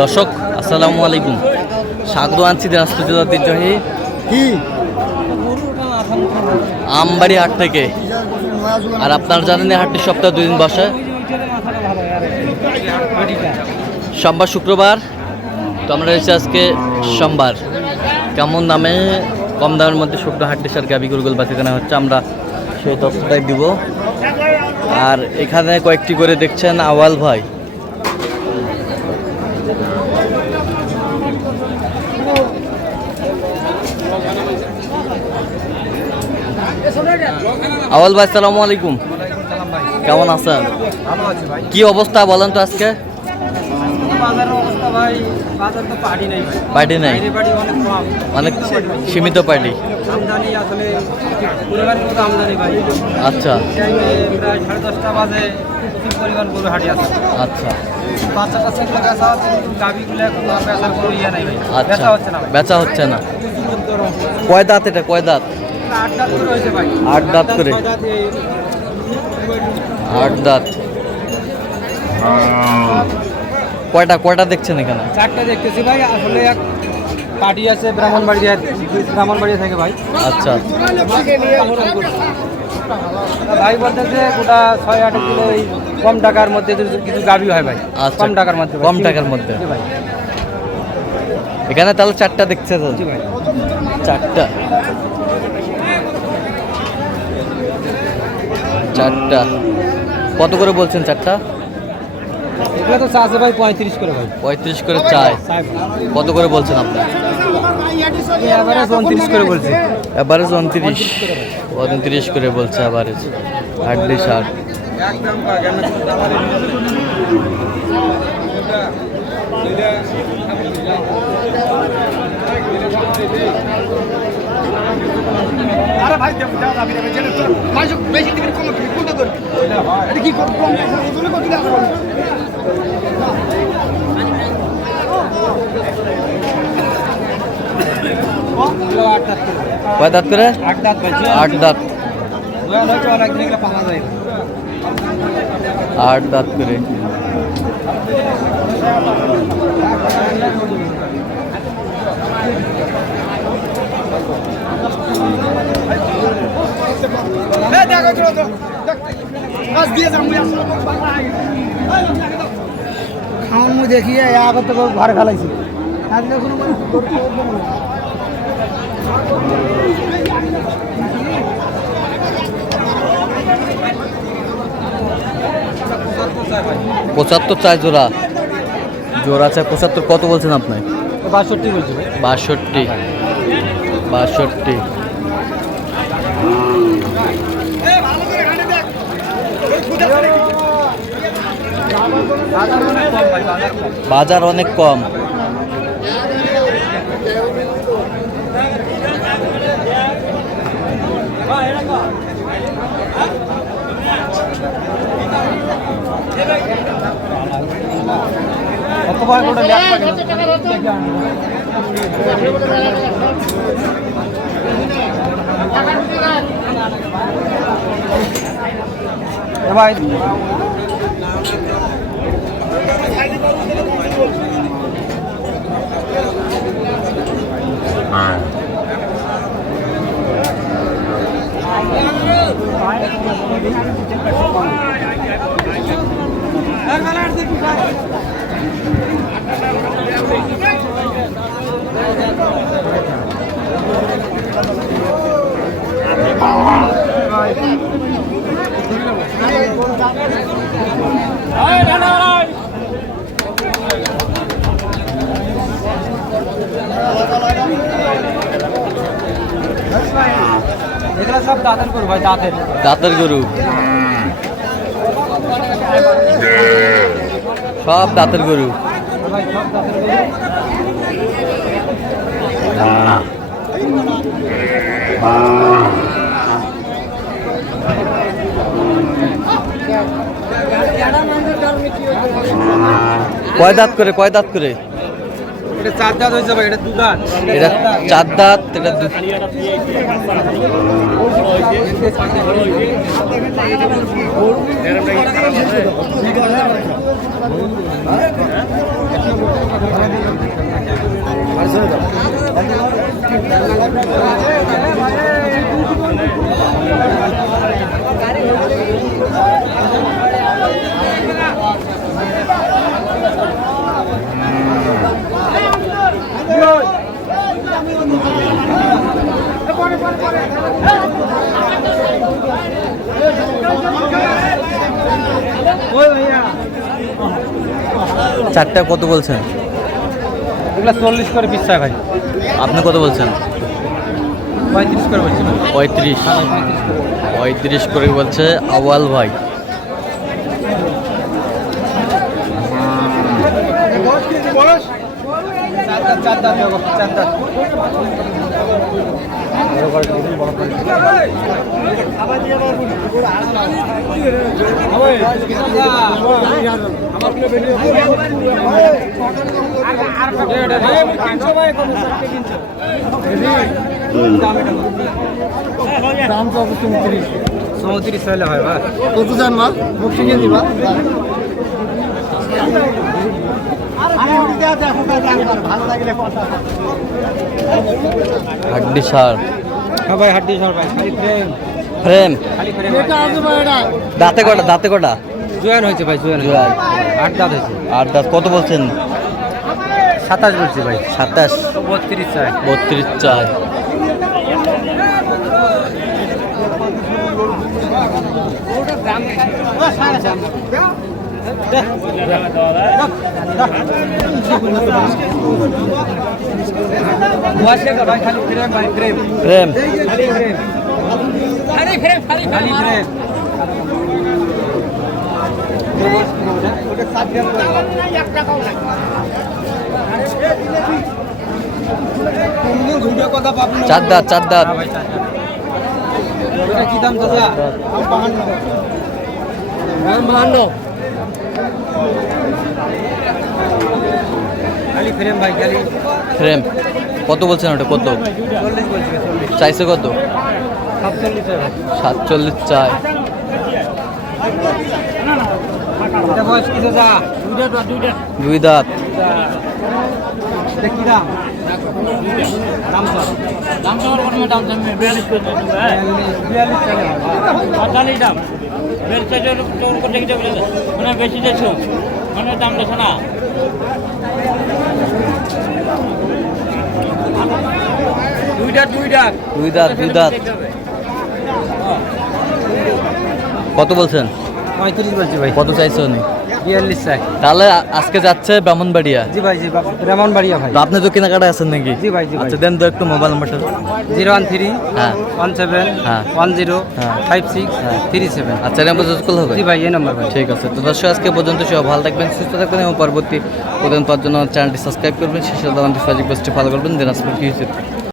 দর্শক আসসালামু আলাইকুম, স্বাগত আনছি দিনাজপুর জেলার ঐতিহ্যবাহী আমবাড়ি হাট থেকে। আর আপনারা জানেন এই হাটটি সপ্তাহে 2 দিন বসে, সোমবার শুক্রবার। তো আমরা এসেছি আজকে সোমবার। কেমন দামে কম দামের মধ্যে শুক্র হাটটি সার গাবি গরুগুল বাতি কেনা হচ্ছে, আমরা সেই তথ্যটাই দিব। আর এখানে কয়েকটি করে দেখছেন আওয়াল ভাই। আওয়াল ভাই আসসালামু আলাইকুম, কেমন আছেন? কি অবস্থা বলেন তো আজকে? পার্টি নাই, অনেক সীমিত পার্টি। আচ্ছা আচ্ছা আচ্ছা, বেচা হচ্ছে না। কয় দাঁত এটা, কয় দাঁত? 8 দাঁত করে, 8 দাঁত। কয়টা দেখছেন এখানে? 4টা দেখতেছি ভাই। আসলে এক পার্টি আছে ব্রাহ্মণবাড়িয়া থেকে ভাই। আচ্ছা ভাই বলতেছে গোটা 6-8 কিলো কম টাকার মধ্যে কিছু গাভী হয় ভাই। আচ্ছা, কম টাকার মধ্যে, কম টাকার মধ্যে ভাই। এখানে তাহলে 4টা দেখছে তো? জি ভাই, 4টা। কত করে বলছেন 4টা? এগুলো তো চা আছে ভাই 35 করে ভাই। 35 করে চায়। কত করে বলছেন আপনার? এভারেজ 29 করে বলছি। এভারেজ 29 করে বলছে এভারেজ। হাড্ডি শার্ট আরে ভাই বেশি দিবেন কম তুমি কোনটা করবে? এটা কি করব? কম ওজনে কত দিলে আসবে? কয় দাঁত করে? 8 দাঁত ভাই। 8 দাঁত। দুয়া হচ্ছে অনেক দিন এগুলো পাওয়া যায়। 8 দাঁত করে। খাওয়ান মু দেখিয়ে আগত তো ঘরে খেলাইছি। পঁচাত্তর চায় জোড়া, জোড়া চায় 75। কত বলছেন আপনি? 62 বলছি। 62। বাজার অনেক কম। ভাই এগুলো সব দাঁতের গরু ভাই, দাঁতের গরু, সব দাঁতের গরু। ভাই সব দাঁতের গরু। কয় দাঁত করে, কয় দাঁত করে? এটা 4 দাঁত হয়েছে ভাই। এটা 2 দাঁত। এটা 4 দাঁত, এটা চারটা কত বলছেন? এগুলো 40 করে পিস চাই ভাই। আপনি কত বলছেন? 35 করে বলছি ভাই। 35 35 করে বলছে আওয়াল ভাই। দাম তো অবশ্যই 34 হলে হয় ভাই। কত জান মাল মুখ শিখে দিবা। হাড্ডি সার। হ্যাঁ ভাই হাড্ডি সার ভাই। খালি ফ্রেম ফ্রেম খালি ফ্রেম। এটা আছে ভাই এটা। দাঁতে কটা? দাঁতে কটা? জোয়ান হয়েছে ভাই জোয়ান। জোয়ান। 8 দাঁত হয়েছে। 8 দাঁত। কত বলছেন? 27 বলছি ভাই। 27 32 চাই। 32 চাই। ভাই খালি ফ্রেম ভাই ফ্রেম। ফ্রেম খালি ফ্রেম। খালি ফ্রেম খালি ফ্রেম। চার দাঁত। চার দাঁত। কি দাম দাদা? 52। খালি ফ্রেম ভাই খালি ফ্রেম কত বলছেন? ওটা কত 40 বলছি 40। চাইছে? কত? 47 ভাই। 47 চাই। এটা বয়স কি দাদা? দুই দাঁত। এটা কি দাম? দাম তো দাম তো কোনো দাম দাম 42 করে দেব। 42 টাকা। 45 দাম। 42 টাকা করতে কি দেব? মানে বেশি দেছো। মানে দাম দেছো না। দুই দাঁত। দুই দাঁত। দুই দাঁত। কত বলছেন? 35 বলছি ভাই। কত চাইছে উনি? 42 চাই। তাহলে আজকে যাচ্ছে ব্রাহ্মণবাড়িয়া। জি ভাই জি ব্রাহ্মণবাড়িয়া ভাই। তো আপনি তো কেনাকাটা আছেন নাকি? জি ভাই জি ভাই। আচ্ছা দেন তো একটু মোবাইল নাম্বারটা। 013 হ্যাঁ 17 হ্যাঁ 10 হ্যাঁ 56 হ্যাঁ 37। আচ্ছা এটা প্রসেস করলে হবে? জি ভাই এই নাম্বার ভাই। ঠিক আছে। তো দর্শক আজকে পর্যন্ত সব ভালো থাকবেন, সুস্থ থাকবেন এবং পরবর্তী প্রদান পাওয়ার জন্য চ্যানেলটি সাবস্ক্রাইব করবেন, শেষে দাম ফেসবুক পেজটি ফলো করবেন। দিনাজপুর কি হয়েছে।